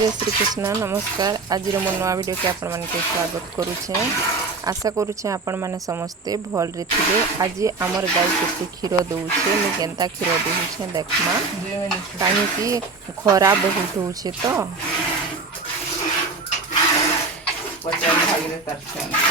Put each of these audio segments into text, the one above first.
जय श्री कृष्ण नमस्कार। आज मो नुआ वीडियो के आपण मन के स्वागत करुचे। आशा करुचे आपण माने समस्ते भल रे थिबे। आज हमर गाय केते क्षीर दउछे मु केनता क्षीर दउछे देखमा काहे कि खरा बहुत होछे तो बच्चा भागरे तरछे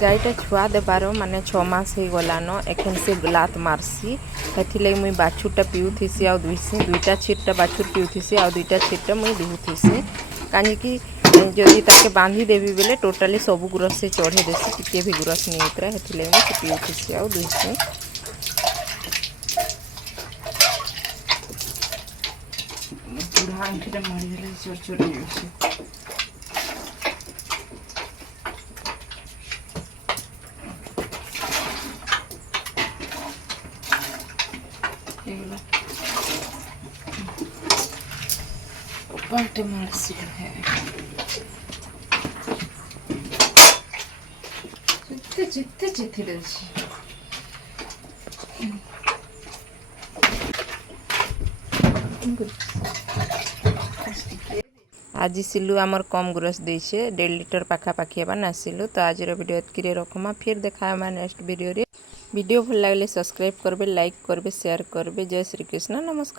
गाईटा छुआ देबार माने 6 मास हो गलान एखन से लात मारसी हेथिले मुई बाछुरटा पिउथिसी आ दुईटा छिटटा बाछुर पिउथिसी आ दुईटा छिटटा मुई दिहुथिसी काहे कि जदि ताके बांधी देबी बेले टोटाली सब गुरस से चढ़े देसी टिके भी गुरस नहीं उतरा हेथिले मुई से पिउथिसी आ दुईसी बुढ़ा आंखीटा मारी देले छोट छोट होइछे पाटे मारसी है चित्ते चित्ते देछि आज सिलु आमर कम गुरस देछे 1.5 लीटर पाखापाखी बा नासिलु। तो आज वीडियो एतकी रखमा फिर देखा नेक्स्ट वीडियो रे। वीडियो भल लागले सब्सक्राइब करबे लाइक करबे शेयर करबे। जय श्री कृष्ण नमस्कार।